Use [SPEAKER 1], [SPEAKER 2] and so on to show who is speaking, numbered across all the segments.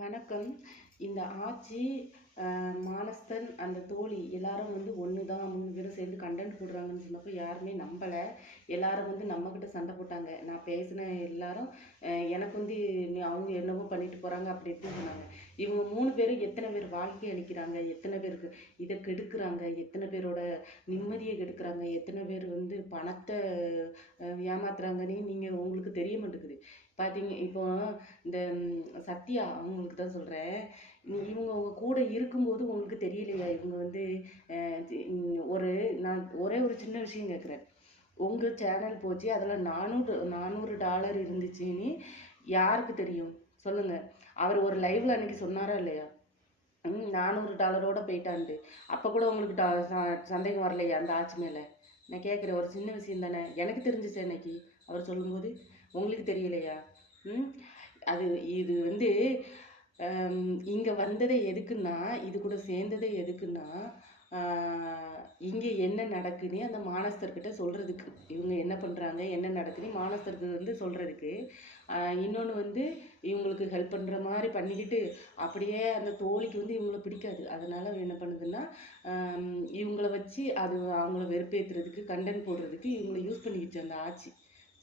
[SPEAKER 1] வணக்கம். இந்த ஆச்சி மானஸ்தன் அந்த தோழி எல்லாரும் வந்து ஒன்று தான் மூணு பேரும் சேர்ந்து கண்டென்ட் போடுறாங்கன்னு சொன்னப்போ யாருமே நம்பலை. எல்லாரும் வந்து நம்மக்கிட்ட சண்டை போட்டாங்க. நான் பேசின எல்லாரும் எனக்கு வந்து அவங்க என்னவோ பண்ணிட்டு போகிறாங்க அப்படி இப்படின்னு சொன்னாங்க. இவங்க மூணு பேரும் எத்தனை பேர் வாழ்க்கை அளிக்கிறாங்க எத்தனை பேருக்கு இதை கெடுக்குறாங்க? எத்தனை பேரோட நிம்மதியை கெடுக்குறாங்க? எத்தனை பேர் வந்து பணத்தை ஏமாத்துறாங்கன்னு நீங்கள் உங்களுக்கு தெரிய மாட்டேங்குது. பார்த்தீங்க இப்போ இந்த சத்யா அவங்களுக்கு தான் சொல்கிறேன் இவங்க உங்க கூட இருக்கும்போது உங்களுக்கு தெரியலையா? இவங்க வந்து ஒரு நான் ஒரே ஒரு சின்ன விஷயம் கேட்குறேன் உங்கள் சேனல் போச்சு அதில் நானூறு நானூறு டாலர் இருந்துச்சுன்னு யாருக்கு தெரியும்? சொல்லுங்கள் அவர் ஒரு லைவில் அன்னைக்கு சொன்னாரா இல்லையா? ம் நானூறு டாலரோட போயிட்டான்ட்டு. அப்போ கூட உங்களுக்கு டா- ச- சந்தேகம் வரலையா அந்த ஆட்சி மேலே? நான் கேட்குறேன் ஒரு சின்ன விஷயம் தானே? எனக்கு தெரிஞ்சிச்சு அன்னைக்கு அவர் சொல்லும்போது உங்களுக்கு தெரியலையா? ம்? அது இது வந்து இங்கே வந்ததை எதுக்குன்னா இது கூட சேர்ந்ததே எதுக்குன்னா இங்கே என்ன நடக்குன்னு அந்த மானஸ்தர்கிட்ட சொல்கிறதுக்கு இவங்க என்ன பண்ணுறாங்க என்ன நடக்குன்னு மானஸ்தருக்கு வந்து சொல்கிறதுக்கு இன்னொன்று வந்து இவங்களுக்கு ஹெல்ப் பண்ணுற மாதிரி பண்ணிக்கிட்டு அப்படியே அந்த தோழிக்கு வந்து இவங்கள பிடிக்காது. அதனால் என்ன பண்ணுதுன்னா இவங்கள வச்சு அது அவங்கள வெறுப்பேற்றுறதுக்கு கண்டென்ட் போடுறதுக்கு இவங்களை யூஸ் பண்ணிக்கிச்சு அந்த ஆட்சி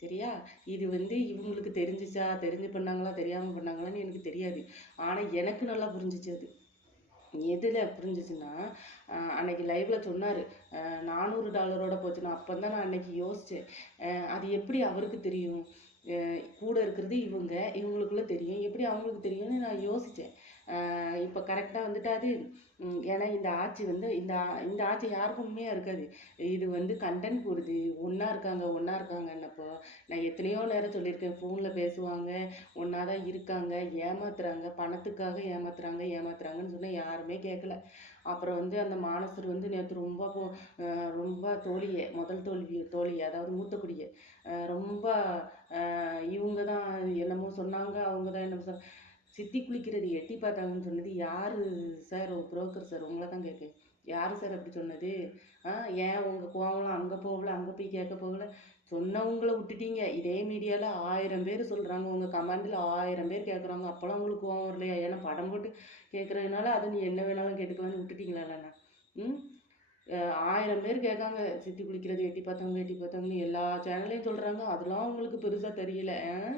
[SPEAKER 1] சரியா? இது வந்து இவங்களுக்கு தெரிஞ்சிச்சா? தெரிஞ்சு பண்ணாங்களா? தெரியாமல் பண்ணாங்களான்னு எனக்கு தெரியாது. ஆனால் எனக்கு நல்லா புரிஞ்சிச்சு அது. எதில் புரிஞ்சிச்சுன்னா அன்னைக்கு லைவ்ல சொன்னார். நானூறு டாலரோட போச்சுன்னா அப்போ தான் நான் அன்னைக்கு யோசித்தேன் அது எப்படி அவருக்கு தெரியும்? கூட இருக்கிறது இவங்க இவங்களுக்குள்ள தெரியும். எப்படி அவங்களுக்கு தெரியும்னு நான் யோசித்தேன் இப்போ கரெக்டாக வந்துட்டு அது ஏன்னா இந்த ஆட்சி வந்து இந்த இந்த ஆட்சி யாருக்கும் உண்மையாக இருக்காது. இது வந்து கண்டென்ட் போடுது ஒன்றா இருக்காங்க ஒன்றா இருக்காங்கன்னப்போ நான் எத்தனையோ நேரம் சொல்லியிருக்கேன். ஃபோனில் பேசுவாங்க ஒன்றா தான் இருக்காங்க ஏமாத்துறாங்க பணத்துக்காக ஏமாத்துறாங்க ஏமாத்துறாங்கன்னு சொன்னால் யாருமே கேட்கல அப்புறம் வந்து அந்த மானசர் வந்து நேற்று ரொம்ப போ- ரொம்ப தோழியை முதல் தோல்வி தோழி அதாவது மூத்த குடியை ரொம்ப இவங்க தான் என்னமோ சொன்னாங்க அவங்க தான் என்ன சொ- சித்தி குளிக்கிறது எட்டி பார்த்தாங்கன்னு சொன்னது யார் சார்? Broker sir. உங்களை தான் கேட்க யாரு சார்? அப்படி சொன்னது. ஆ ஏன் உங்கள் கோவலாம் அங்கே போகல அங்கே போய் கேட்க போகல? சொன்னவங்கள விட்டுட்டீங்க. இதே மீடியாவில் ஆயிரம் பேர் சொல்கிறாங்க உங்கள் கமாண்டில் ஆயிரம் பேர் கேட்குறாங்க அப்போலாம் உங்களுக்கு கோவம் வரலையா? ஏன்னா படம் போட்டு கேட்குறதுனால அதை நீ என்ன வேணாலும் கேட்டுக்கலாம்னு விட்டுட்டீங்களா ம்? ஆயிரம் பேர் கேட்காங்க. சித்தி குளிக்கிறது எட்டி பார்த்தவங்க எட்டி பார்த்தவங்கன்னு எல்லா சேனல்லையும் சொல்கிறாங்க அதெல்லாம் உங்களுக்கு பெருசாக தெரியல. ஆ?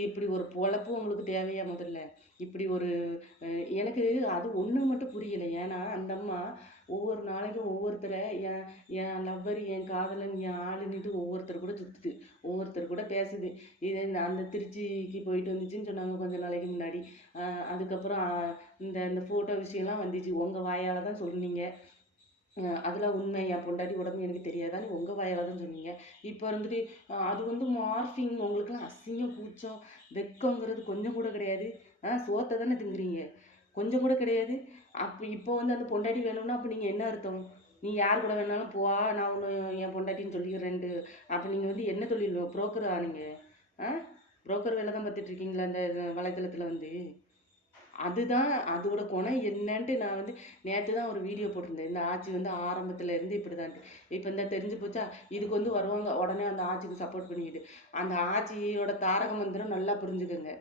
[SPEAKER 1] இப்படி ஒரு பொழப்பு உங்களுக்கு தேவையா முதல்ல? இப்படி ஒரு எனக்கு அது ஒன்று மட்டும் புரியலை. ஏன்னா அந்த அம்மா ஒவ்வொரு நாளைக்கும் ஒவ்வொருத்தரை என் என் லவ்வர் என் காதலன் என் ஆளுன்னுட்டு ஒவ்வொருத்தர் கூட சுற்றுது ஒவ்வொருத்தர் கூட பேசுது. இது அந்த திருச்சிக்கு போயிட்டு வந்துச்சுன்னு சொன்னாங்க கொஞ்ச நாளைக்கு முன்னாடி. அதுக்கப்புறம் இந்த இந்த ஃபோட்டோ விஷயம்லாம் வந்துச்சு. உங்கள் வாயால் தான் சொன்னீங்க அதெல்லாம் உண்மை என் பொண்டாட்டி உடம்பு எனக்கு தெரியாதான்னு உங்கள் வாயால் தான் சொன்னீங்க. இப்போ இருந்துட்டு அது வந்து மார்ஃபிங் உங்களுக்குலாம் அசிங்கம் கூச்சம் வெக்கங்கிறது கொஞ்சம் கூட கிடையாது. ஆ சோத்தை தானே திங்குறீங்க. கொஞ்சம் கூட கிடையாது. அப்போ இப்போ வந்து அந்த பொண்டாட்டி வேணும்னா அப்போ நீங்கள் என்ன அர்த்தம்? நீ யார் கூட வேணாலும் போவா நான் ஒன்று என் பொண்டாட்டின்னு சொல்லிடுறேன்ட்டு. அப்போ நீங்கள் வந்து என்ன தொழில் புரோக்கர் ஆனீங்க ஆ புரோக்கர் வேலை தான் பார்த்துட்ருக்கீங்களா அந்த வலைத்தளத்தில் வந்து? அதுதான் அதோட குணம் என்னன்ட்டு நான் வந்து நேற்று தான் ஒரு வீடியோ போட்டிருந்தேன். இந்த ஆட்சி வந்து ஆரம்பத்துல இருந்து இப்படி இப்போ இந்த தெரிஞ்சு போச்சா இதுக்கு வந்து வருவாங்க உடனே அந்த ஆட்சிக்கு சப்போர்ட் பண்ணிக்கிட்டு. அந்த ஆட்சியோட தாரக மந்திரம் நல்லா புரிஞ்சுக்கோங்க.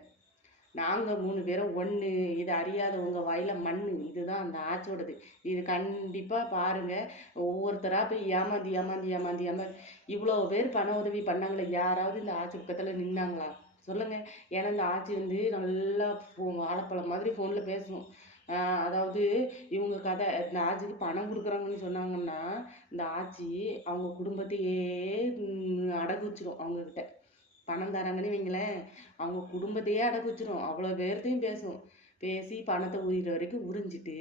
[SPEAKER 1] நாங்கள் மூணு பேரும் ஒன்று இது அறியாத உங்கள் வாயில மண் இதுதான் அந்த ஆட்சியோடது இது கண்டிப்பாக பாருங்கள் ஒவ்வொருத்தராக போய் ஏமாந்து ஏமாந்து ஏமாந்து ஏமாந்து. இவ்வளோ பேர் பண உதவி பண்ணாங்களே யாராவது இந்த ஆட்சி பக்கத்தில் நின்னாங்களா? சொல்லுங்க. ஏன்னா இந்த ஆட்சி வந்து நல்லா வாழைப்பழம் மாதிரி ஃபோனில் பேசணும் அதாவது இவங்க கதை இந்த ஆட்சிக்கு பணம் கொடுக்குறாங்கன்னு சொன்னாங்கன்னா இந்த ஆட்சி அவங்க குடும்பத்தையே அடகு வச்சிரும் அவங்கக்கிட்ட பணம் தராங்கன்னு வைங்களேன். அவங்க குடும்பத்தையே அடகு வச்சிரும். அவ்வளோ பேர்த்தையும் பேசும். பேசி பணத்தை உரிகிற வரைக்கும் உறிஞ்சிட்டு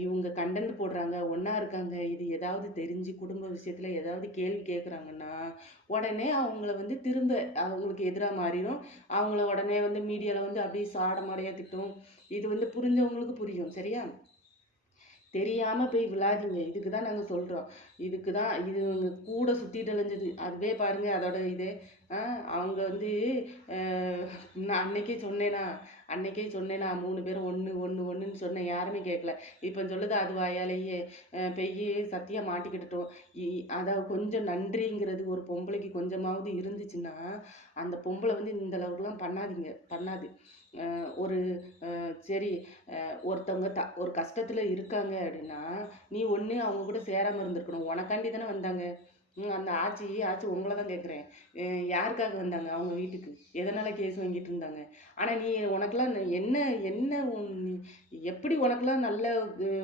[SPEAKER 1] இவங்க கண்டென்ட் போடுறாங்க ஒன்றா இருக்காங்க இது ஏதாவது தெரிஞ்சு குடும்ப விஷயத்தில் ஏதாவது கேள்வி கேட்குறாங்கன்னா உடனே அவங்கள வந்து திரும்ப அவங்களுக்கு எதிராக மாறிடும் அவங்கள உடனே வந்து மீடியாவில் வந்து அப்படியே சாட மாடையாக திட்டும் இது வந்து புரிஞ்சவங்களுக்கு புரியும் சரியா? தெரியாமல் போய் விழாதீங்க. இதுக்கு தான் நாங்கள் சொல்கிறோம் இதுக்கு தான் இது கூட சுற்றிட்டு அலைஞ்சது. அதுவே பாருங்கள் அதோட இது. அவங்க வந்து நான் அன்னைக்கே சொன்னேனா அன்னைக்கே நான் மூணு பேரும் ஒன்று ஒன்று ஒன்றுன்னு சொன்னேன். யாருமே கேட்கல இப்போ சொல்லுது அது வாயாலேயே அஹ், சத்தியாக மாட்டிக்கிட்டோம் இ- அதாவது கொஞ்சம் நன்றிங்கிறது ஒரு பொம்பளைக்கு கொஞ்சமாவது இருந்துச்சுன்னா அந்த பொம்பளை வந்து இந்த அளவுக்குலாம் பண்ணாதீங்க பண்ணாது. ஒரு சரி ஒருத்தவங்க த ஒரு கஷ்டத்தில் இருக்காங்க அப்படின்னா நீ ஒன்று அவங்க கூட சேராமல் இருந்திருக்கணும். உனக்காண்டி தானே வந்தாங்க. அந்த ஆச்சி ஆச்சி உங்களை தான் கேட்குறேன். யாருக்காக வந்தாங்க அவங்க வீட்டுக்கு? எதனால் கேஸ் வாங்கிட்டு இருந்தாங்க? ஆனால் நீ உனக்கெல்லாம் என்ன என்ன நீ எப்படி உனக்கெல்லாம் நல்ல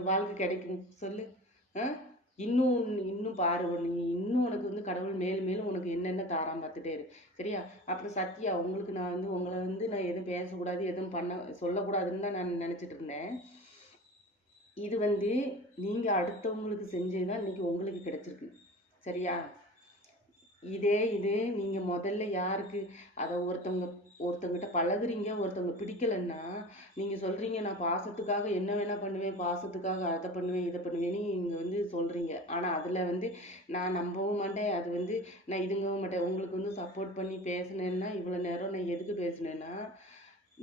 [SPEAKER 1] வாழ்க்கை கிடைக்கும்? சொல்லு. ஆ? இன்னும் இன்னும் பாரு நீ இன்னும் உனக்கு வந்து கடவுள் மேலும் மேலும் உனக்கு என்னென்ன தாரான் பார்த்துட்டே இரு. சரியா? அப்புறம் சத்யா உங்களுக்கு நான் வந்து உங்களை வந்து நான் எதுவும் பேசக்கூடாது எதுவும் பண்ண சொல்லக்கூடாதுன்னு தான் நான் நினச்சிட்டு இருந்தேன். இது வந்து நீங்கள் அடுத்தவங்களுக்கு செஞ்சது தான் இன்னைக்கு உங்களுக்கு கிடைச்சிருக்கு. சரியா? இதே இது நீங்கள் முதல்ல யாருக்கு? அதை ஒருத்தவங்க ஒருத்தவங்கிட்ட பழகுறீங்க ஒருத்தவங்க பிடிக்கலைன்னா நீங்கள் சொல்கிறீங்க நான் பாசத்துக்காக என்ன வேணால் பண்ணுவேன் பாசத்துக்காக அதை பண்ணுவேன் இதை பண்ணுவேன்னு நீங்கள் வந்து சொல்கிறீங்க ஆனால் அதில் வந்து நான் நம்பவும் மாட்டேன். அது வந்து நான் இதுங்கவும் மாட்டேன். உங்களுக்கு வந்து சப்போர்ட் பண்ணி பேசினேன்னா இவ்வளோ நேரம் நான் எதுக்கு பேசினேன்னா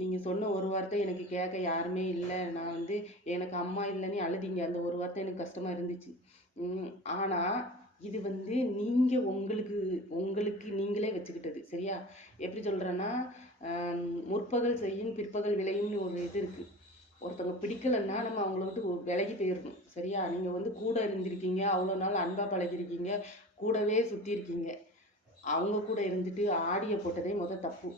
[SPEAKER 1] நீங்கள் சொன்ன ஒரு வார்த்தை எனக்கு கேட்க யாருமே இல்லை. நான் வந்து எனக்கு அம்மா இல்லைன்னு அழுதிங்க. அந்த ஒரு வார்த்தை எனக்கு கஷ்டமாக இருந்துச்சு. ஆனால் இது வந்து நீங்கள் உங்களுக்கு உங்களுக்கு நீங்களே வச்சுக்கிட்டது சரியா? எப்படி சொல்கிறேன்னா முற்பகல் செய்யும் பிற்பகல் விளையும்னு ஒரு இது இருக்குது ஒருத்தவங்க பிடிக்கலைன்னா நம்ம அவங்கள விட்டு விலகி போயிடணும் சரியா? நீங்கள் வந்து கூட இருந்திருக்கீங்க அவ்வளோ நாள் அன்பாக பழகிருக்கீங்க கூடவே சுற்றி இருக்கீங்க. அவங்க கூட இருந்துட்டு ஆடிய போட்டதே முத தப்பு.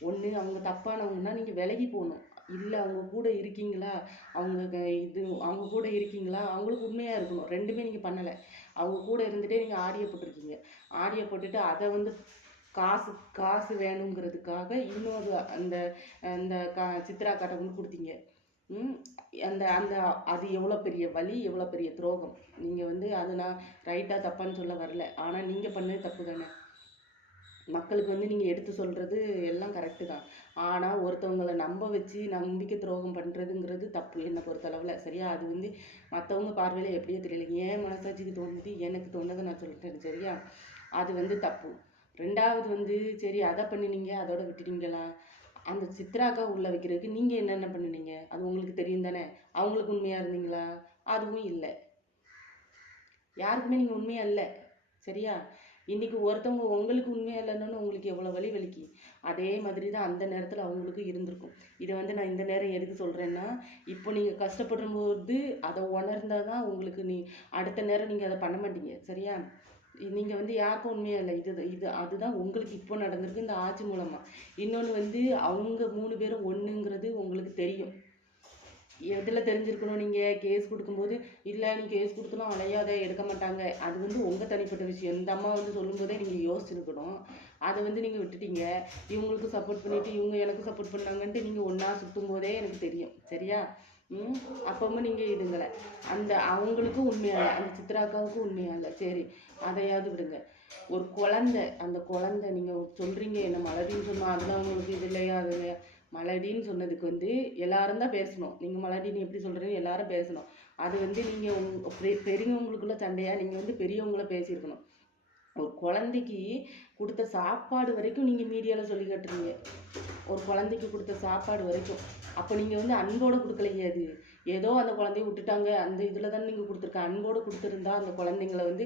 [SPEAKER 1] ஒன்று அவங்க தப்பானவங்கன்னா நீங்கள் விலகி போகணும். இல்லை அவங்க கூட இருக்கீங்களா? அவங்க க- இது அவங்க கூட இருக்கீங்களா? அவங்களுக்கு உண்மையாக இருக்கணும். ரெண்டுமே நீங்கள் பண்ணலை. அவங்க கூட இருந்துகிட்டே நீங்கள் ஆடிய போட்டிருக்கீங்க. ஆடிய போட்டுட்டு அதை வந்து காசு காசு வேணுங்கிறதுக்காக இன்னொரு அந்த அந்த கா சித்ரா கட்டை வந்து கொடுத்தீங்க. அந்த அந்த அது எவ்வளோ பெரிய வலி எவ்வளோ பெரிய துரோகம். நீங்கள் வந்து அது நான் ரைட்டாக தப்பான்னு சொல்ல வரல. ஆனால் நீங்கள் பண்ணது தப்பு தானே. மக்களுக்கு வந்து நீங்கள் எடுத்து சொல்கிறது எல்லாம் கரெக்டு தான். ஆனால் ஒருத்தவங்களை நம்ப வச்சு நம்பிக்கை துரோகம் பண்ணுறதுங்கிறது தப்பு. என்னை பொறுத்தளவில். சரியா? அது வந்து மற்றவங்க பார்வையில் எப்படியோ தெரியல. ஏன் மனசாட்சிக்கு தோணுது எனக்கு தோணுதை நான் சொல்லிட்டேன். சரியா? அது வந்து தப்பு. ரெண்டாவது வந்து சரி அதை பண்ணினீங்க அதோட விட்டுட்டீங்களா? அந்த சித்ராக்கா உள்ள வைக்கிறதுக்கு நீங்கள் என்னென்ன பண்ணுனீங்க? அது உங்களுக்கு தெரியும் தானே? அவங்களுக்கு உண்மையாக இருந்தீங்களா? அதுவும் இல்லை. யாருக்குமே நீங்கள் உண்மையாக இல்லை. சரியா? இன்னைக்கு ஒருத்தவங்க உங்களுக்கு உண்மையாக இல்லைன்னு உங்களுக்கு எவ்வளோ வலி வலிக்கு? அதே மாதிரி தான் அந்த நேரத்தில் அவங்களுக்கு இருந்திருக்கும். இதை வந்து நான் இந்த நேரம் எதுக்கு சொல்கிறேன்னா இப்போ நீங்கள் கஷ்டப்படும் போது அதை உணர்ந்தால் தான் உங்களுக்கு நீ அடுத்த நேரம் நீங்கள் அதை பண்ண மாட்டீங்க. சரியா? நீங்கள் வந்து யாருக்கும் உண்மையாக இல்லை. இது இது அதுதான் உங்களுக்கு இப்போ நடந்திருக்கு இந்த ஆட்சி மூலமாக இன்னொன்று வந்து அவங்க மூணு பேரும் ஒன்றுங்கிறது உங்களுக்கு தெரியும். எதில் தெரிஞ்சிருக்கணும்? நீங்கள் கேஸ் கொடுக்கும்போது இல்லை நீ கேஸ் கொடுத்தலாம் அலையாத எடுக்க மாட்டாங்க. அது வந்து உங்கள் தனிப்பட்ட விஷயம். இந்த அம்மா வந்து சொல்லும்போதே நீங்கள் யோசிச்சிருக்கணும். அதை வந்து நீங்கள் விட்டுட்டீங்க. இவங்களுக்கு சப்போர்ட் பண்ணிவிட்டு இவங்க எனக்கு சப்போர்ட் பண்ணாங்கன்ட்டு நீங்கள் ஒன்றா சுற்றும் போதே எனக்கு தெரியும். சரியா? ம்? அப்பவும் நீங்கள் இதுங்களை அந்த அவங்களுக்கும் உண்மையாக இல்லை அந்த சித்ராக்காவுக்கும் உண்மையாக இல்லை சரி அதையாவது விடுங்க. ஒரு குழந்தை அந்த குழந்தை நீங்கள் சொல்கிறீங்க என்ன மலடின்னு சொன்னால் அதெல்லாம் உங்களுக்கு இது இல்லையா அது இல்லையா? மலடின்னு சொன்னதுக்கு வந்து எல்லாரும் தான் பேசணும். நீங்கள் மலடின்னு எப்படி சொல்கிறீங்க எல்லாரும் பேசணும். அது வந்து நீங்கள் உங் பெரியவங்களுக்குள்ள சண்டையாக நீங்கள் வந்து பெரியவங்கள பேசியிருக்கணும். ஒரு குழந்தைக்கு கொடுத்த சாப்பாடு வரைக்கும் நீங்கள் மீடியாவில் சொல்லி கட்டுறீங்க. ஒரு குழந்தைக்கு கொடுத்த சாப்பாடு வரைக்கும். அப்போ நீங்கள் வந்து அன்போடு கொடுக்கலையே அது? ஏதோ அந்த குழந்தைய விட்டுட்டாங்க. அந்த இதில் தானே நீங்கள் கொடுத்துருக்க. அன்போடு கொடுத்துருந்தா அந்த குழந்தைங்கள வந்து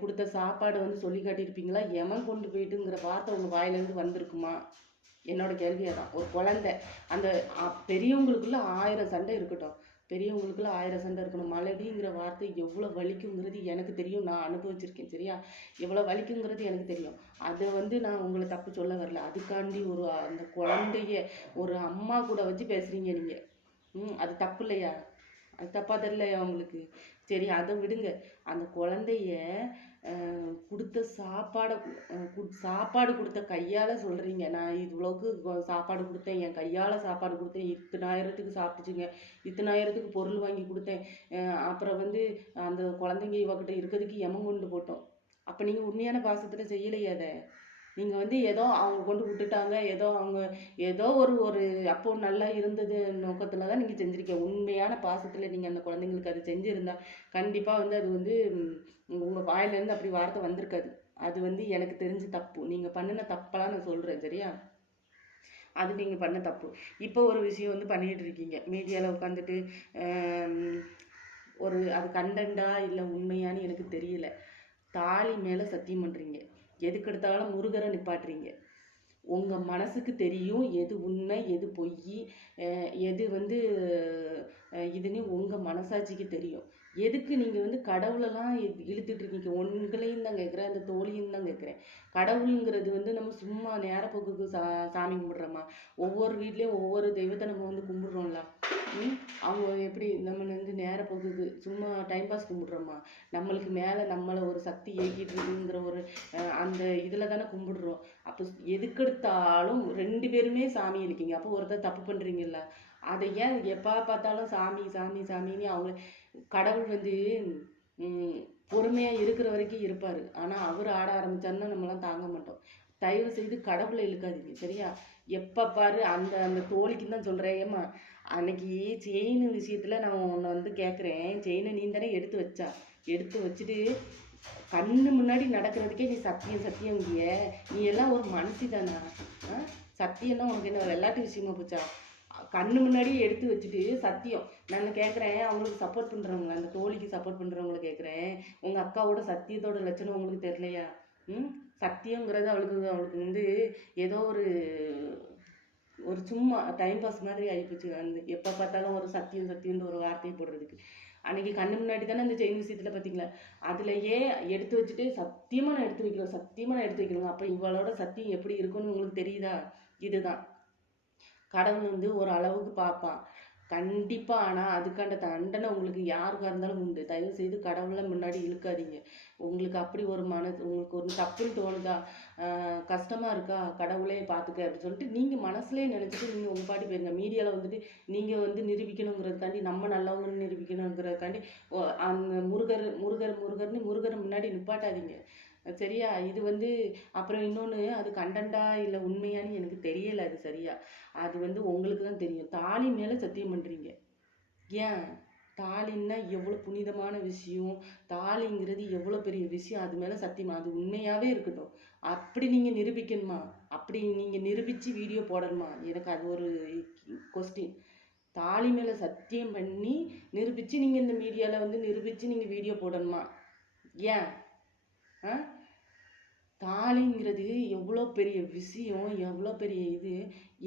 [SPEAKER 1] கொடுத்த சாப்பாடு வந்து சொல்லி காட்டியிருப்பீங்களா? எமன் கொண்டு போயிட்டுங்கிற வார்த்தை உங்கள் வாயிலேருந்து வந்திருக்குமா? என்னோட கேள்வி அதான் ஒரு குழந்தை அந்த பெரியவங்களுக்குள்ள ஆயிரம் சண்டை இருக்கட்டும். பெரியவங்களுக்குள்ள ஆயிரம் சண்டை இருக்கணும். மலடிங்கிற வார்த்தை எவ்வளோ வலிக்குங்கிறது எனக்கு தெரியும். நான் அனுபவிச்சிருக்கேன் சரியா? எவ்வளோ வலிக்குங்கிறது எனக்கு தெரியும். அதை வந்து நான் உங்களை தப்பு சொல்ல வரல. அதுக்காண்டி ஒரு அந்த குழந்தைய ஒரு அம்மா கூட வச்சு பேசுறீங்க நீங்கள் ம் அது தப்பு இல்லையா? அது தப்பா தெரியலையா உங்களுக்கு? சரி அதை விடுங்க. அந்த குழந்தைய கொடுத்த சாப்பாடை கு- சாப்பாடு கொடுத்த கையால் சொல்கிறீங்க நான் இவ்வளோக்கு சாப்பாடு கொடுத்தேன். என் கையால் சாப்பாடு கொடுத்தேன். இத்தனாயிரத்துக்கு சாப்பிட்டுச்சுங்க. இத்தனாயிரத்துக்கு பொருள் வாங்கி கொடுத்தேன். அப்புறம் வந்து அந்த குழந்தைங்க இவகிட்ட இருக்கிறதுக்கு எமன் கொண்டு போட்டோம். அப்போ நீங்கள் உண்மையான பாசத்தில் செய்யலையே அதை? நீங்கள் வந்து ஏதோ அவங்க கொண்டு விட்டுட்டாங்க ஏதோ அவங்க ஏதோ ஒரு ஒரு அப்போ நல்லா இருந்தது நோக்கத்தில் தான் நீங்கள் செஞ்சுருக்கீங்க. உண்மையான பாசத்தில் நீங்கள் அந்த குழந்தைங்களுக்கு அது செஞ்சுருந்தா கண்டிப்பாக வந்து அது வந்து உங்கள் வாயிலேருந்து அப்படி வார்த்தை வந்திருக்காது. அது வந்து எனக்கு தெரிஞ்ச தப்பு. நீங்கள் பண்ணின தப்பெல்லாம் நான் சொல்கிறேன் சரியா? அது நீங்கள் பண்ண தப்பு. இப்போ ஒரு விஷயம் வந்து பண்ணிகிட்டு இருக்கீங்க. மீடியாவில் உட்காந்துட்டு ஒரு அது கண்டென்ட்டா இல்லை உண்மையான்னு எனக்கு தெரியல. தாலி மேலே சத்தியம் பண்ணுறீங்க எதுக்கு எடுத்தாலும் முருகரை நிப்பாட்டுறீங்க. உங்கள் மனசுக்கு தெரியும் எது உண்மை எது பொய் எது வந்து இதுன்னு உங்கள் மனசாட்சிக்கு தெரியும். எதுக்கு நீங்கள் வந்து கடவுளெல்லாம் இழுத்துட்டு இருக்கீங்க? உங்களையும் தான் கேட்குறேன் அந்த தோழியும் தான் கேட்குறேன். கடவுளுங்கிறது வந்து நம்ம சும்மா நேரப்போக்குக்கு சா சாமி கும்பிட்றோமா? ஒவ்வொரு வீட்லேயும் ஒவ்வொரு தெய்வத்தை நம்ம வந்து கும்பிட்றோம்ல. அவங்க எப்படி நம்ம வந்து நேரப்போக்குக்கு சும்மா டைம் பாஸ் கும்பிட்றோமா? நம்மளுக்கு மேலே நம்மளை ஒரு சக்தி இயக்கிட்டு இருக்குங்கிற ஒரு அந்த இதில் தானே கும்பிடுறோம். அப்போ எதுக்கெடுத்தாலும் ரெண்டு பேருமே சாமி இருக்கீங்க அப்போ ஒருத்தர் தப்பு பண்ணுறீங்கல்ல அதை ஏன் எப்போ பார்த்தாலும் சாமி சாமி சாமின்னு அவங்க கடவுள் வந்து பொறுமையாக பொறுமையா இருக்கிற வரைக்கும் இருப்பாரு. ஆனா அவர் ஆட ஆரம்பிச்சாருன்னா நம்மளாம் தாங்க மாட்டோம். தயவு செய்து கடவுளை இழுக்காதீங்க சரியா? எப்ப பாரு அந்த அந்த தோழிக்கு தான் சொல்றேன். ஏம்மா அன்னைக்கு செயின் விஷயத்துல நான் உன்னை வந்து கேட்குறேன் செயினை நீ தானே எடுத்து வச்சா. எடுத்து வச்சுட்டு கண்ணு முன்னாடி நடக்கிறதுக்கே நீ சத்தியம் சத்தியங்கிய நீ எல்லாம் ஒரு மனுஷி தானா? சத்தியம்னா உனக்கு என்ன விளையாட்டு விஷயமா போச்சா? கண்ணு முன்னாடியே எடுத்து வச்சுட்டு சத்தியம். நான் கேட்குறேன் அவங்களுக்கு சப்போர்ட் பண்ணுறவங்க அந்த தோழிக்கு சப்போர்ட் பண்ணுறவங்கள கேட்குறேன் உங்கள் அக்காவோட சத்தியத்தோட லட்சணம் உங்களுக்கு தெரியலையா? ம்? சத்தியங்கிறது அவளுக்கு அவளுக்கு வந்து ஏதோ ஒரு ஒரு சும்மா டைம் பாஸ் மாதிரி ஆகிப்போச்சு அந்த எப்போ பார்த்தாலும் ஒரு சத்தியம் சத்தியம்னு ஒரு வார்த்தையை போடுறதுக்கு. அன்னைக்கு கண்ணு முன்னாடி தானே அந்த செயின் விஷயத்தில் பார்த்தீங்களா அதுலேயே எடுத்து வச்சுட்டு சத்தியமாக நான் எடுத்து வைக்கணும் சத்தியமாக நான் எடுத்து வைக்கணும் அப்போ இவளோட சத்தியம் எப்படி இருக்குன்னு உங்களுக்கு தெரியுதா? இதுதான். கடவுள் வந்து ஒரு அளவுக்கு பார்ப்பான். கண்டிப்பாக ஆனால் அதுக்கான தண்டனை உங்களுக்கு யாருக்காக இருந்தாலும் உண்டு. தயவு செய்து கடவுளை முன்னாடி இழுக்காதீங்க. உங்களுக்கு அப்படி ஒரு மனது உங்களுக்கு ஒரு தப்புன்னு தோணுதா? கஷ்டமாக இருக்கா? கடவுளே பார்த்துக்க அப்படின்னு சொல்லிட்டு நீங்கள் மனசுலேயே நினைச்சிட்டு நீங்கள் உங்கள் பாட்டி போயிருங்க. மீடியாவில் வந்துட்டு நீங்கள் வந்து நிரூபிக்கணுங்கிறதுக்காண்டி நம்ம நல்லவங்கன்னு நிரூபிக்கணுங்கிறதுக்காண்டி ஓ, அந்த முருகர் முருகர் முருகர்னு முருகர் முன்னாடி நிப்பாட்டாதீங்க. சரியா? இது வந்து அப்புறம் இன்னொன்று அது கண்டண்டா இல்லை உண்மையான்னு எனக்கு தெரியலை அது சரியா. அது வந்து உங்களுக்கு தான் தெரியும். தாலி மேலே சத்தியம் பண்ணுறீங்க ஏன்? தாலின்னா எவ்வளோ புனிதமான விஷயம். தாலிங்கிறது எவ்வளோ பெரிய விஷயம். அது மேலே சத்தியமா. அது உண்மையாகவே இருக்கட்டும். அப்படி நீங்கள் நிரூபிக்கணுமா? அப்படி நீங்கள் நிரூபித்து வீடியோ போடணுமா? எனக்கு அது ஒரு கொஸ்டின் தாலி மேலே சத்தியம் பண்ணி நிரூபித்து நீங்கள் இந்த மீடியாவில் வந்து நிரூபித்து நீங்கள் வீடியோ போடணுமா? ஏன்? ஆ? தாலிங்கிறது எவ்வளோ பெரிய விஷயம் எவ்வளோ பெரிய இது?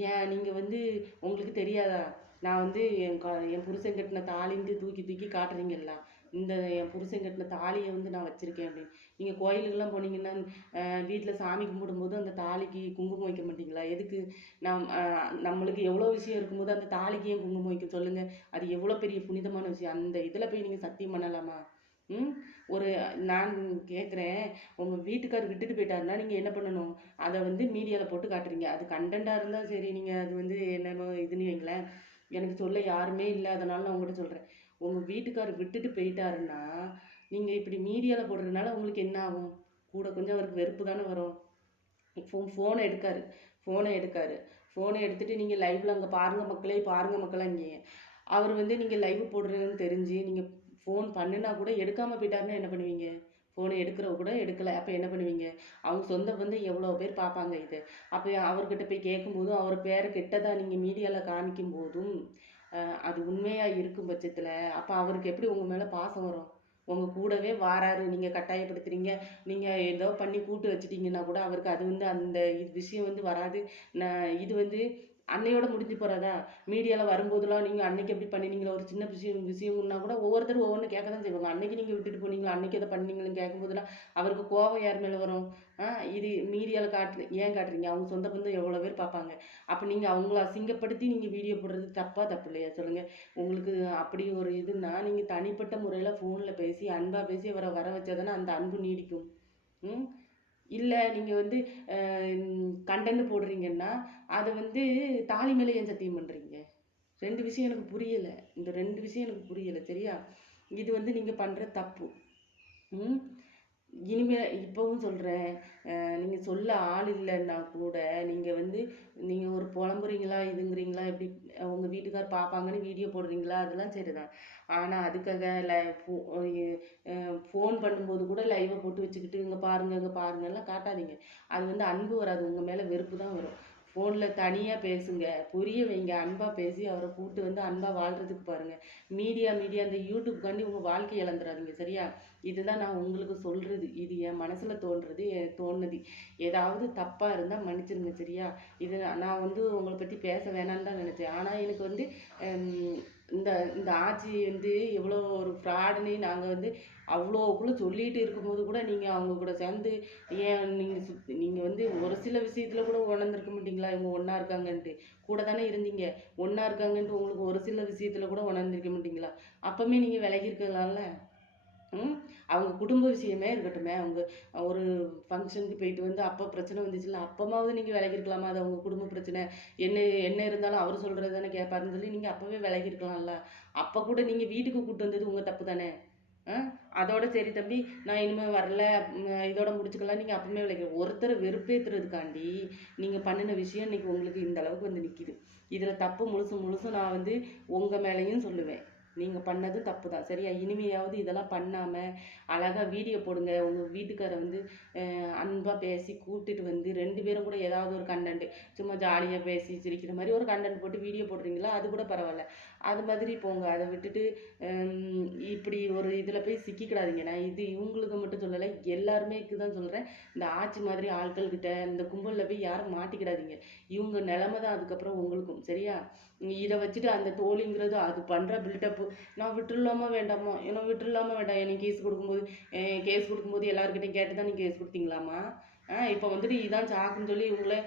[SPEAKER 1] ஏன் நீங்கள் வந்து உங்களுக்கு தெரியாதா? நான் வந்து என் க என் புருஷன் கட்டின தாலிந்து தூக்கி தூக்கி காட்டுறீங்கல்ல. இந்த என் புருஷன் கட்டின தாலியை வந்து நான் வச்சுருக்கேன் அப்படின்னு. நீங்கள் கோயிலுக்கெல்லாம் போனீங்கன்னா வீட்டில் சாமி கும்பிடும்போது அந்த தாலிக்கு குங்குமம் வைக்க மாட்டீங்களா? எதுக்கு? நம் நம்மளுக்கு எவ்வளோ விஷயம் இருக்கும்போது அந்த தாலிக்கு ஏன் குங்குமம் வைக்க சொல்லுங்கள் அது எவ்வளோ பெரிய புனிதமான விஷயம். அந்த இதில் போய் நீங்கள் சத்தியம் பண்ணலாமா? ம்? ஒரு நான் கேட்குறேன் உங்கள் வீட்டுக்கார் விட்டுட்டு போயிட்டாருன்னா நீங்கள் என்ன பண்ணணும்? அதை வந்து மீடியாவில் போட்டு காட்டுறீங்க. அது கண்டென்ட்டாக இருந்தால் சரி நீங்கள் அது வந்து என்னமோ இதுன்னு வைங்களேன். எனக்கு சொல்ல யாருமே இல்லை அதனால நான் உங்கள்கிட்ட சொல்கிறேன் உங்கள் வீட்டுக்கார் விட்டுட்டு போயிட்டாருன்னா நீங்கள் இப்படி மீடியாவில் போடுறதுனால உங்களுக்கு என்ன ஆகும்? கூட கொஞ்சம் அவருக்கு வெறுப்பு தானே வரும். ஃபோன் ஃபோனை எடுக்காரு. ஃபோனை எடுக்காரு. ஃபோனை எடுத்துகிட்டு நீங்கள் லைவில் அங்கே பாருங்கள் மக்களே பாருங்கள் மக்களே இங்கே அவர் வந்து நீங்கள் லைவ் போடுறதுன்னு தெரிஞ்சு நீங்கள் ஃபோன் பண்ணினா கூட எடுக்காமல் போயிட்டாருன்னா என்ன பண்ணுவீங்க? ஃபோனை எடுக்கிறவ கூட எடுக்கலை. அப்போ என்ன பண்ணுவீங்க? அவங்க சொந்த வந்து எவ்வளோ பேர் பார்ப்பாங்க இது. அப்போ அவர்கிட்ட போய் கேட்கும்போதும் அவர் பேரை கெட்டதாக நீங்கள் மீடியாவில் காமிக்கும் போதும் அது உண்மையாக இருக்கும் பட்சத்தில் அப்போ அவருக்கு எப்படி உங்கள் மேலே பாசம் வரும்? உங்கள் கூடவே வாராரு. நீங்கள் கட்டாயப்படுத்துறீங்க. நீங்கள் ஏதோ பண்ணி கூட்டு வச்சிட்டிங்கன்னா கூட அவருக்கு அது வந்து அந்த இது விஷயம் வந்து வராது. நான் இது வந்து அன்னையோட முடிஞ்சு போகிறதா மீடியாவில் வரும்போதெல்லாம் நீங்கள் அன்னைக்கு எப்படி பண்ணினீங்களா ஒரு சின்ன விஷயம் விஷயம்னா கூட ஒவ்வொருத்தரும் ஒவ்வொன்று கேட்க தான் செய்வாங்க. அன்னைக்கு நீங்கள் விட்டுட்டு போனீங்களா? அன்னைக்கு எதை பண்ணீங்கன்னு கேட்கும்போதெல்லாம் அவருக்கு கோபம் யார் மேலே வரும்? ஆ இது மீடியாவில் காட்டு ஏன் காட்டுறீங்க? அவங்க சொந்த பந்தம் எவ்வளோ பேர் பார்ப்பாங்க. அப்போ நீங்கள் அவங்கள அசிங்கப்படுத்தி நீங்கள் வீடியோ போடுறது தப்பாக தப்பு இல்லையா? சொல்லுங்கள் உங்களுக்கு அப்படி ஒரு இதுன்னா நீங்கள் தனிப்பட்ட முறையில் ஃபோனில் பேசி அன்பாக பேசி அவரை வர வச்சாதானே அந்த அன்பு நீடிக்கும். ம்? இல்லை நீங்கள் வந்து கண்டன்னு போடுறீங்கன்னா அதை வந்து தாலி மேலே ஏன் சத்தியம் பண்ணுறீங்க ரெண்டு விஷயம் எனக்கு புரியலை. இந்த ரெண்டு விஷயம் எனக்கு புரியலை சரியா? இது வந்து நீங்கள் பண்ணுற தப்பு. ம்? இனிமே இப்போவும் சொல்கிறேன் நீங்கள் சொல்ல ஆள் இல்லைன்னா கூட நீங்கள் வந்து நீங்கள் ஒரு புலம்புறீங்களா இதுங்கிறீங்களா எப்படி உங்கள் வீட்டுக்கார் பார்ப்பாங்கன்னு வீடியோ போடுறீங்களா அதெல்லாம் சரி தான் ஆனால் அதுக்காக லை ஃபோ ஃபோன் பண்ணும்போது கூட லைவை போட்டு வச்சுக்கிட்டு இங்கே பாருங்க இங்கே பாருங்கள்லாம் காட்டாதீங்க. அது வந்து அன்பு வராது உங்கள் மேலே வெறுப்பு தான் வரும். ஃபோனில் தனியாக பேசுங்க. புரிய வைங்க. அன்பாக பேசி அவரை கூட்டு வந்து அன்பாக வாழ்கிறதுக்கு பாருங்கள் மீடியா மீடியா அந்த யூடியூப்காண்டி உங்கள் வாழ்க்கையை இழந்துடாதீங்க சரியா? இதுதான் நான் உங்களுக்கு சொல்கிறது இது என் மனசில் தோன்றது தோணுது. ஏதாவது தப்பாக இருந்தால் மன்னிச்சிருங்க. சரியா? இது நான் வந்து உங்களை பற்றி பேச வேணான்னு தான் நினச்சேன். ஆனால் எனக்கு வந்து இந்த இந்த ஆட்சி வந்து எவ்வளோ ஒரு ஃப்ராடுன்னு நாங்கள் வந்து அவ்வளோக்குள்ளே சொல்லிட்டு இருக்கும்போது கூட நீங்கள் அவங்க கூட சேர்ந்து ஏன் நீங்கள் சு நீங்கள் வந்து ஒரு சில விஷயத்தில் கூட உணர்ந்துருக்க மாட்டீங்களா? இவங்க ஒன்றா இருக்காங்கன்ட்டு. கூட தானே இருந்தீங்க. ஒன்றா இருக்காங்கன்ட்டு உங்களுக்கு ஒரு சில விஷயத்தில் கூட உணர்ந்திருக்க மாட்டீங்களா? அப்போவுமே நீங்கள் விலகி இருக்கலாம்ல? அவங்க குடும்ப விஷயமே இருக்கட்டுமே. அவங்க ஒரு ஃபங்க்ஷனுக்கு போயிட்டு வந்து அப்போ பிரச்சனை வந்துச்சுல்ல அப்பமாவது நீங்கள் விலகிருக்கலாமா? அது அவங்க குடும்ப பிரச்சனை. என்ன என்ன இருந்தாலும் அவர் சொல்கிறது தானே கேட்பாருன்னு சொல்லி நீங்கள் அப்போவே விலகிருக்கலாம்ல. அப்போ கூட நீங்கள் வீட்டுக்கு கூப்பிட்டு வந்தது உங்கள் தப்பு தானே? ஆ அதோட சரி தம்பி நான் இனிமேல் வரல. இதோட முடிச்சுக்கலாம். நீங்கள் அப்பவுமே விலகி ஒருத்தரை வெறுப்பேற்றுறதுக்காண்டி நீங்கள் பண்ணின விஷயம் இன்னைக்கு உங்களுக்கு இந்த அளவுக்கு வந்து நிற்கிது இதில் தப்பு முழுசு முழுசும் நான் வந்து உங்கள் மேலேயும் சொல்லுவேன். நீங்கள் பண்ணது தப்பு தான் சரியா? இனிமையாவது இதெல்லாம் பண்ணாமல் அழகாக வீடியோ போடுங்க. உங்கள் வீட்டுக்காரை வந்து அன்பாக பேசி கூப்பிட்டுட்டு வந்து ரெண்டு பேரும் கூட ஏதாவது ஒரு கண்டென்ட் சும்மா ஜாலியாக பேசி சிரிக்கிற மாதிரி ஒரு கண்டென்ட் போட்டு வீடியோ போடுறீங்களா? அது கூட பரவாயில்ல. அது மாதிரி போங்க. அதை விட்டுட்டு இப்படி ஒரு இதில் போய் சிக்கிக்கிடாதீங்க. நான் இது இவங்களுக்கு மட்டும் சொல்லலை எல்லாருமே தான் சொல்கிறேன் இந்த ஆட்சி மாதிரி ஆட்கள்கிட்ட இந்த கும்பலில் போய் யாரும் மாட்டிக்கிடாதீங்க. இவங்க நிலமை தான் அதுக்கப்புறம் உங்களுக்கும். சரியா? இதை வச்சுட்டு அந்த தோழிங்கிறது அது பண்ணுற பில்டப்பு நான் விட்டுடலாமா வேண்டாமா? ஏன்னா விட்டுடலாமா வேண்டாம்? எனக்கு கேஸ் கொடுக்கும்போது கேஸ் கொடுக்கும்போது எல்லாருக்கிட்டையும் கேட்டு தான் நீங்கள் கேஸ் கொடுத்தீங்களாமா ஆ இப்போ வந்துட்டு இதான் சாக்குன்னு சொல்லி இவங்களே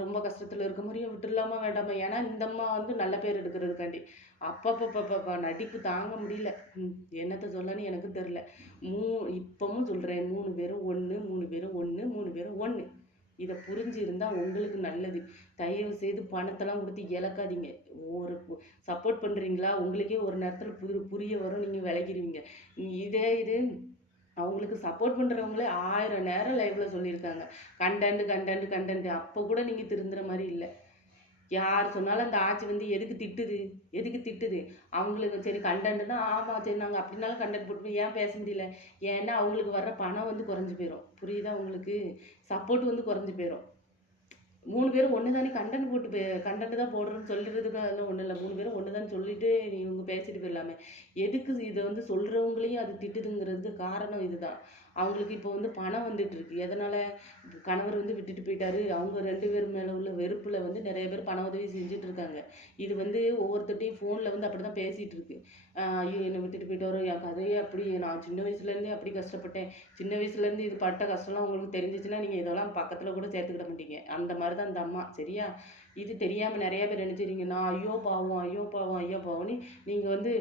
[SPEAKER 1] ரொம்ப கஷ்டத்தில் இருக்க மாதிரியும் விட்டுடலாமா வேண்டாமா? ஏன்னா இந்த அம்மா வந்து நல்ல பேர் எடுக்கிறதுக்காண்டி. அப்பப்பப்பப்பா நடிப்பு தாங்க முடியல. என்னத்தை என்னத்த சொல்லன்னு எனக்கு தெரில மூ இப்பவும் சொல்கிறேன் மூணு பேரும் ஒன்று மூணு பேரும் ஒன்று மூணு பேரும் ஒன்று இதை புரிஞ்சு இருந்தால் உங்களுக்கு நல்லது. தயவு செய்து பணத்தெல்லாம் கொடுத்து இழக்காதீங்க. ஒரு சப்போர்ட் பண்ணுறீங்களா உங்களுக்கே ஒரு நேரத்தில் புரி புரிய வரும். நீங்கள் விளக்கிடுவீங்க இதே இது அவங்களுக்கு சப்போர்ட் பண்ணுறவங்களே ஆயிரம் நேரம் லைஃப்பில் சொல்லியிருக்காங்க. கண்டென்ட் கண்டென்ட் கண்டென்ட் அப்போ கூட நீங்கள் திருந்துற மாதிரி இல்லை. யார் சொன்னாலும் அந்த ஆட்சி வந்து எதுக்கு திட்டுது? எதுக்கு திட்டுது? அவங்களுக்கு சரி கண்டென்ட்னா ஆமாம் சரி நாங்கள் அப்படினாலும் கண்டென்ட் போட்டு ஏன் பேச முடியல? ஏன்னா அவங்களுக்கு வர்ற பணம் வந்து குறைஞ்சி போயிடும் புரியுதா உங்களுக்கு? சப்போர்ட் வந்து குறைஞ்சி போயிடும் மூணு பேரும் ஒன்று தானே கண்டென்ட் போட்டு கண்டென்ட் தான் போடுறோன்னு சொல்கிறதுக்கு அதெல்லாம் ஒன்றும் இல்லை. மூணு பேரும் ஒன்று தான் சொல்லிட்டு இவங்க பேசிட்டு போயிடலாமே. எதுக்கு இதை வந்து சொல்கிறவங்களையும் அது திட்டுதுங்கிறதுக்கு காரணம் இதுதான். அவங்களுக்கு இப்போ வந்து பணம் வந்துட்டு இருக்கு எதனால்? கணவர் வந்து விட்டுட்டு போயிட்டாரு. அவங்க ரெண்டு பேர் மேலே உள்ள வெறுப்பில் வந்து நிறைய பேர் பண உதவி செஞ்சுட்டு இருக்காங்க இது வந்து ஒவ்வொருத்தட்டையும் ஃபோனில் வந்து அப்படி தான் பேசிகிட்ருக்கு ஐயோ என்னை விட்டுட்டு போயிட்டாரோ? என் கதையே அப்படி. நான் சின்ன வயசுலேருந்தே அப்படி கஷ்டப்பட்டேன். சின்ன வயசுலேருந்து இது பட்ட கஷ்டம்லாம் உங்களுக்கு தெரிஞ்சிச்சுன்னா நீங்கள் இதெல்லாம் பக்கத்தில் கூட சேர்த்துக்கிட மாட்டீங்க. அந்த மாதிரி தான் அந்த அம்மா. சரியா? இது தெரியாமல் நிறைய பேர் நினைச்சிருங்க நான் ஐயோ பாவம் ஐயோ பாவம் ஐயோ பாவம்னு நீங்கள் வந்து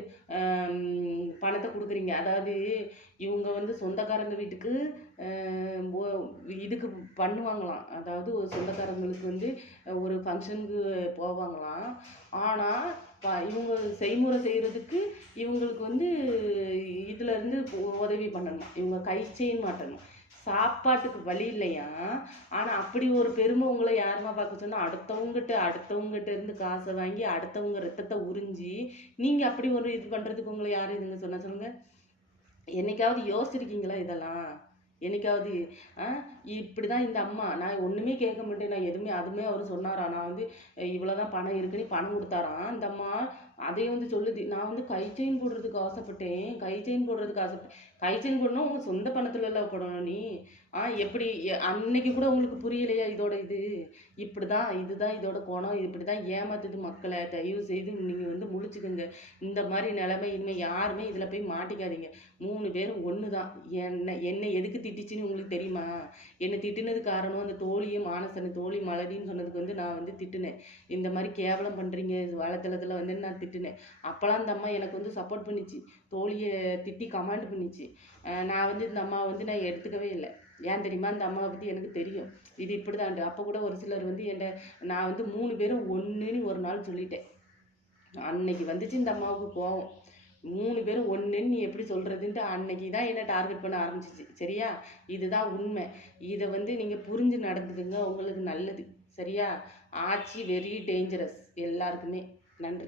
[SPEAKER 1] பணத்தை கொடுக்குறீங்க. அதாவது இவங்க வந்து சொந்தக்காரங்க வீட்டுக்கு ஓ- இதுக்கு பண்ணுவாங்களாம். அதாவது ஒரு சொந்தக்காரங்களுக்கு வந்து ஒரு ஃபங்க்ஷனுக்கு போவாங்களாம். ஆனால் இவங்க செய்முறை செய்கிறதுக்கு இவங்களுக்கு வந்து இதுலேருந்து உதவி பண்ணணும். இவங்க கை செயின் மாட்டணும். சாப்பாட்டுக்கு வழி இல்லையா? ஆனா அப்படி ஒரு பெருமை உங்களை யாருமா பார்க்க சொன்னா அடுத்தவங்ககிட்ட அடுத்தவங்ககிட்ட இருந்து காசை வாங்கி அடுத்தவங்க ரத்தத்தை உறிஞ்சி நீங்க அப்படி ஒரு இது பண்றதுக்கு உங்களை யாரும் இதுங்க சொன்னா சொல்லுங்க. என்னைக்காவது யோசிச்சிருக்கீங்களா இதெல்லாம்? என்னைக்காவது ஆ இப்படிதான் இந்த அம்மா நான் ஒண்ணுமே கேட்க மாட்டேன் நான் எதுவுமே அதுவுமே அவர் சொன்னாரா? நான் வந்து இவ்வளோ இவ்வளவுதான் பணம் இருக்குன்னு பணம் கொடுத்தாராம் இந்த அம்மா அதே வந்து சொல்லுது. நான் வந்து கை செயின் போடுறதுக்கு ஆசைப்பட்டேன். கை செயின் போடுறதுக்கு ஆசைப்பட்டேன் கை செயின் போடணும் உங்க சொந்த பணத்துல எல்லாம் போடணும் நீ. ஆ எப்படி அன்னைக்கு கூட உங்களுக்கு புரியலையா இதோட இது? இப்படி தான் இதுதான் இதோட குணம் இப்படி தான் ஏமாத்துது மக்களை. தயவு செய்து நீங்கள் வந்து முழிச்சுக்கோங்க. இந்த மாதிரி நிலைமை இனிமேல் யாருமே இதில் போய் மாட்டிக்காதீங்க. மூணு பேரும் ஒன்று என்ன என்னை எதுக்கு திட்டுச்சுன்னு உங்களுக்கு தெரியுமா? என்னை திட்டுனது காரணம் அந்த தோழியும் மானசனை தோழி மலடின்னு சொன்னதுக்கு வந்து நான் வந்து திட்டுனேன். இந்த மாதிரி கேவலம் பண்ணுறீங்க வலைத்தளத்தில் வந்து நான் திட்டினேன். அப்போலாம் அந்த அம்மா எனக்கு வந்து சப்போர்ட் பண்ணிச்சு. தோழியை திட்டி கமாண்ட் பண்ணிச்சு. நான் வந்து இந்த அம்மா வந்து நான் எடுத்துக்கவே இல்லை. ஏன் தெரியுமா? அந்த அம்மாவை பற்றி எனக்கு தெரியும். இது இப்படிதான் அப்போ கூட ஒரு சிலர் வந்து என்ன நான் வந்து மூணு பேரும் ஒன்றுன்னு ஒரு நாள் சொல்லிட்டேன். அன்னைக்கு வந்துச்சு இந்த அம்மாவுக்கு கோவம். மூணு பேரும் ஒன்றுன்னு நீ எப்படி சொல்கிறதுன்ட்டு அன்னைக்கு தான் என்ன டார்கெட் பண்ண ஆரம்பிச்சிச்சு. சரியா? இதுதான் உண்மை. இதை வந்து நீங்கள் புரிஞ்சு நடந்துக்குங்க. உங்களுக்கு நல்லது. சரியா? ஆட்சி வெரி டேஞ்சரஸ் எல்லாருக்குமே. நன்றி.